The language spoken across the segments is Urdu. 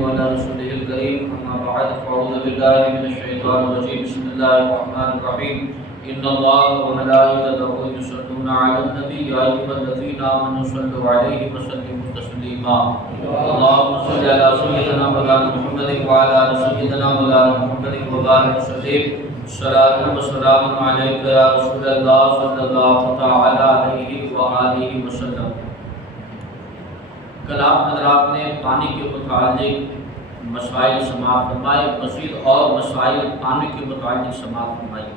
وعلى رسوله الكريم أما بعد فأعوذ بالله من الشيطان الرجيم بسم الله الرحمن الرحيم إن الله وملائكته يصلون على النبي يا أيها الذين آمنوا صلوا عليه وسلموا تسليما اللهم صل على سيدنا مولانا محمد وعلى آل سيدنا مولانا محمد وبارك وسلم الصلاة والسلام عليك يا رسول الله صلى الله تعالى عليه وآله وسلم۔ کل آپ حضرات نے پانی کے متعلق مسائل سماعت فرمائے، مزید اور مسائل پانی کے متعلق سماعت فرمائی۔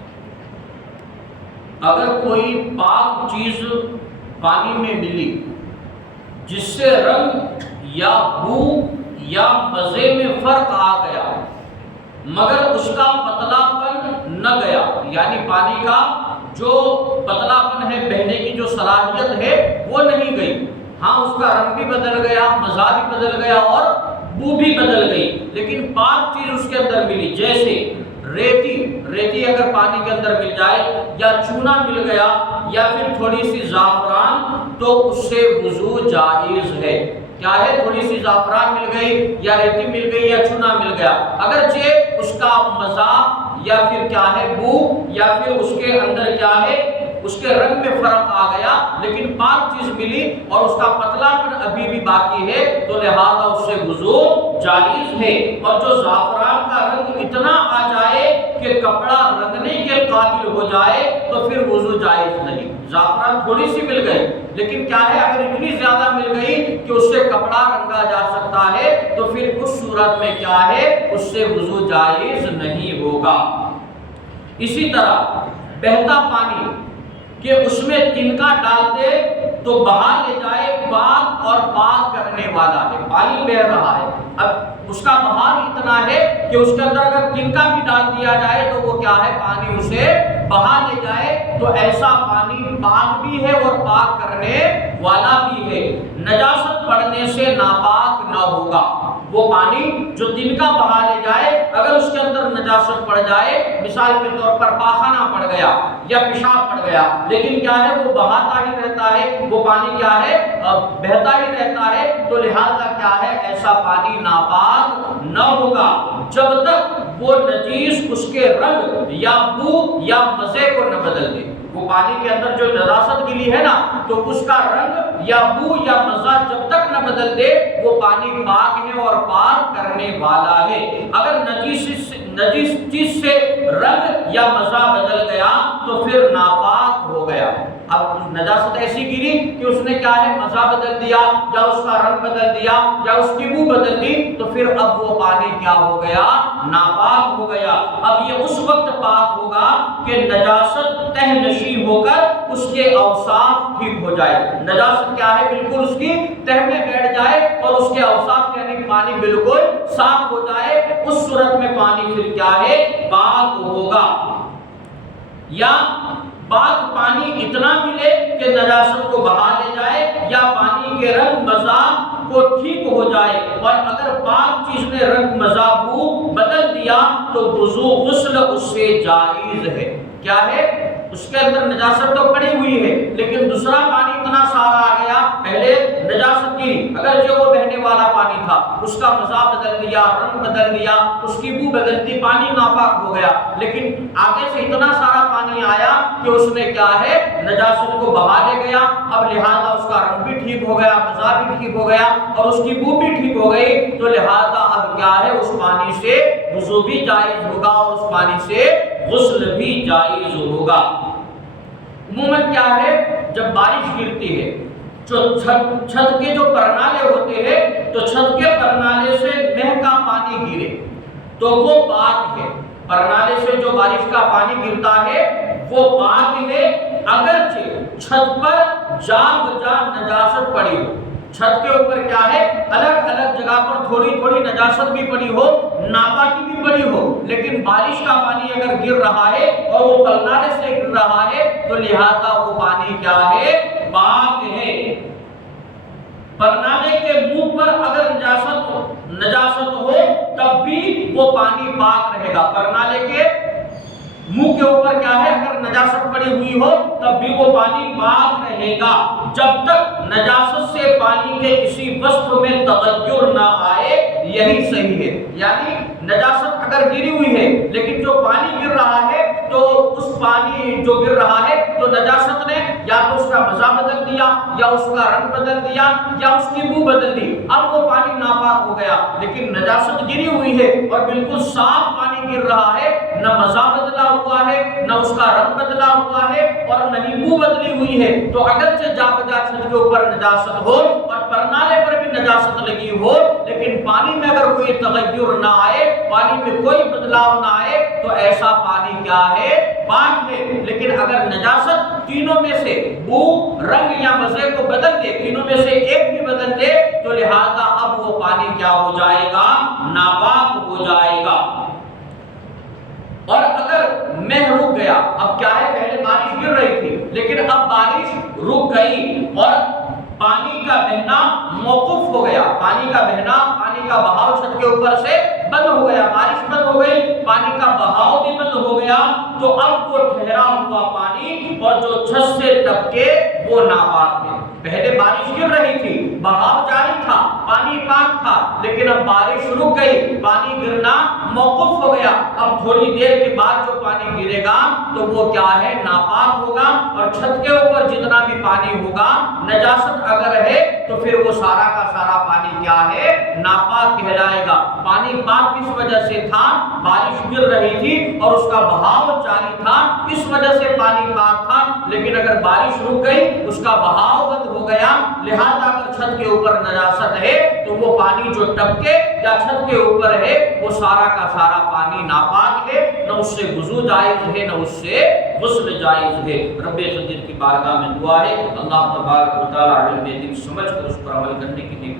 اگر کوئی پاک چیز پانی میں ملی جس سے رنگ یا بو یا مزے میں فرق آ گیا مگر اس کا پتلا پن نہ گیا، یعنی پانی کا جو پتلا پن ہے، بہنے کی جو صلاحیت ہے وہ نہیں گئی، ہاں اس کا رنگ بھی بدل گیا، مزہ بھی بدل گیا اور بو بھی بدل گئی، لیکن پاک چیز اس کے اندر ملی، جیسے ریتی اگر پانی کے اندر مل جائے یا چونا مل گیا یا پھر تھوڑی سی زعفران، تو اس سے وضو جائز ہے۔ کیا ہے؟ تھوڑی سی زعفران مل گئی یا ریتی مل گئی یا چونا مل گیا، اگرچہ اس کا مزہ یا پھر کیا ہے بو یا پھر اس کے اندر کیا ہے اس کے رنگ میں فرق آ گیا، لیکن پاک چیز ملی اور اس کا پتلا پن ابھی بھی باقی ہے، تو لہذا اس سے وضو جائز ہے۔ اور جو زعفران کا رنگ اتنا آ جائے کہ کپڑا رنگنے کے قابل ہو جائے تو پھر وضو جائز نہیں۔ زعفران تھوڑی سی مل گئی، لیکن کیا ہے اگر اتنی زیادہ مل گئی کہ اس سے کپڑا رنگا جا سکتا ہے تو پھر اس صورت میں کیا ہے اس سے وضو جائز نہیں ہوگا۔ اسی طرح بہتا پانی کہ اس میں تنکا ڈال دے تو بہا لے جائے، پاک اور پاک کرنے والا ہے، پانی بہ رہا ہے، اب اس کا بہاؤ اتنا ہے کہ اس کے اندر اگر تنکا بھی ڈال دیا جائے تو وہ کیا ہے پانی اسے بہا لے جائے، تو ایسا پانی پاک بھی ہے اور پاک کرنے والا بھی ہے، نجاست پڑنے سے ناپاک نہ ہوگا۔ وہ پانی جو تنکا بہا لے جائے اگر اس کے اندر نجاست پڑ جائے، مثال کے طور پر پاخانہ پڑ گیا یا پیشاب پڑ گیا، لیکن کیا ہے وہ بہاتا ہی رہتا ہے، وہ پانی کیا ہے بہتا ہی رہتا ہے، تو لہذا کیا ہے ایسا پانی ناپاک نہ ہوگا جب تک وہ نجیس اس کے رنگ یا بو یا مزے کو نہ بدل دے۔ وہ پانی کے اندر جو نجاست گلی ہے نا، تو اس کا رنگ یا بو یا مزہ جب تک نہ بدل دے وہ پانی پاک ہے اور پاک کرنے والا ہے۔ اگر نجیس چیز سے رنگ یا مزہ بدل گیا تو پھر ناپاک ہو گیا۔ اب نجاست ایسی گری کہ اس نے کیا ہے مزہ بدل دیا یا اس کا رنگ بدل دیا یا اس کی بو بدل دی، تو پھر اب وہ پانی کیا ہو گیا ناپاک ہو گیا۔ اب یہ اس وقت پاک ہوگا کہ نجاست تہ نشی ہو کر اس کے اوصاف ٹھیک ہو جائے۔ نجاست کیا ہے بالکل اس کی تہ میں بیٹھ جائے اور اس کے اوصاف یعنی پانی بالکل صاف ہو جائے، اس صورت میں پانی پھر کیا ہے پاک ہوگا۔ یا پاک پانی اتنا ملے کہ نجاست کو بہا لے جائے یا پانی کے رنگ مزہ کو ٹھیک ہو جائے، اور اگر پاک چیز نے رنگ مزہ بو بدل دیا تو وضو غسل اس سے جائز ہے۔ کیا ہے اس کے اندر نجاست تو پڑی ہوئی ہے لیکن دوسرا پانی اتنا سارا آ گیا، پہلے نجاست کی اگر جو وہ بہنے والا پانی تھا اس کا مزہ بدل دیا، رنگ بدل دیا، اس کی بو بدل دی، پانی ناپاک ہو گیا، لیکن آگے سے اتنا سارا پانی آیا کہ اس نے کیا ہے نجاست کو بہا لے گیا، اب لہذا اس کا رنگ بھی ٹھیک ہو گیا، مزہ بھی ٹھیک ہو گیا اور اس کی بو بھی ٹھیک ہو گئی، تو لہذا اب کیا ہے اس پانی سے وضو بھی جائز ہوگا اور اس پانی سے غسل بھی جائز ہوگا۔ عموماً کیا ہے جب بارش گرتی ہے جو چھت کے جو پرنالے ہوتے ہیں تو چھت کے پرنالے سے مہ کا پانی گرے تو وہ پاک ہے۔ پرنالے سے جو بارش کا پانی گرتا ہے وہ پاک ہے، اگرچہ چھت پر جا بجا نجاست پڑی ہو، چھت کے اوپر کیا ہے الگ الگ جگہ پر تھوڑی تھوڑی نجاست بھی پڑی ہو، ناپاکی بھی پڑی ہو، لیکن بارش کا پانی اگر گر رہا ہے اور وہ پرنالے سے گر رہا ہے تو لہذا وہ پانی کیا ہے پاک ہے۔ پرنالے کے منہ پر اگر نجاست ہو تب بھی وہ پانی پاک رہے گا۔ پرنالے کے منہ کے اوپر کیا ہے اگر نجاست پڑی ہوئی ہو تب بھی وہ پانی پاک رہے گا جب تک نجاست سے پانی کے کسی وصف میں تغیر نہ آئے یہی صحیح ہے، یعنی نجاست اگر گری ہوئی ہے لیکن جو پانی گر رہا ہے تو اس پانی جو گر رہا ہے تو نجاست نے یا تو اس کا مزہ بدل دیا یا اس کا رنگ بدل دیا یا اس کی بو بدل دی، اب وہ پانی ناپاک ہو گیا۔ لیکن نجاست گری ہوئی ہے اور بالکل صاف پانی گر رہا ہے، نہ مزہ بدلا ہوا ہے نہ اس کا رنگ بدلا ہوا ہے اور نہ ہی بو بدلی ہوئی ہے، تو اگرچہ جا بجا چھت کے اوپر نجاست ہو اور پرنالے پر بھی نجاست لگی ہو، لیکن پانی میں اگر کوئی تغیر نہ آئے، پانی میں کوئی بدلاؤ نہ آئے تو ایسا پانی کیا ہے؟ پاک ہے۔ لیکن اگر نجاست تینوں میں سے بو، رنگ یا مزے کو بدل دے، تینوں میں سے ایک بھی بدل دے تو لہذا اب وہ پانی کیا ہو جائے گا؟ ناپاک ہو جائے گا۔ اور اگر مہ رک گیا، اب کیا ہے، پہلے بارش گر رہی تھی لیکن اب بارش رک گئی اور پانی کا بہنا موقوف ہو گیا، پانی کا بہنا، پانی کا بہاؤ چھت کے اوپر سے بند ہو گیا، بارش بند ہو گئی، پانی کا بہاؤ بھی بند ہو گیا، تو اب وہ ٹھہرا ہوا پانی اور جو چھت سے ٹپکے وہ ناپاک ہے۔ پہلے بارش گر رہی تھی، بہاؤ جاری تھا، پانی پاک تھا، لیکن اب بارش رک گئی، پانی گرنا موقوف ہو گیا، اب تھوڑی دیر کے بعد جو پانی گرے گا تو وہ کیا ہے؟ ناپاک ہوگا، اور چھت کے اوپر جتنا بھی پانی ہوگا، نجاست اگر ہے تو پھر وہ سارا کا سارا پانی کیا ہے؟ ناپاک کہلائے گا۔ پانی پاک کس وجہ سے تھا؟ بارش گر رہی تھی اور اس کا بہاؤ جاری تھا، اس وجہ سے پانی پاک تھا، لیکن اگر بارش رک گئی، اس کا بہاؤ بند ہو گیا، لہذا اگر چھت کے اوپر نجاست ہے تو وہ پانی جو ٹپکے یا چھت کے اوپر ہے وہ سارا کا سارا پانی ناپاک ہے، نہ اس سے وضو جائز ہے نہ اس سے غسل جائز ہے۔ رب قدیر کی بارگاہ میں دعا ہے اللہ تبارک و تعالی علم دین سمجھ کر اس پر عمل کرنے کی نیک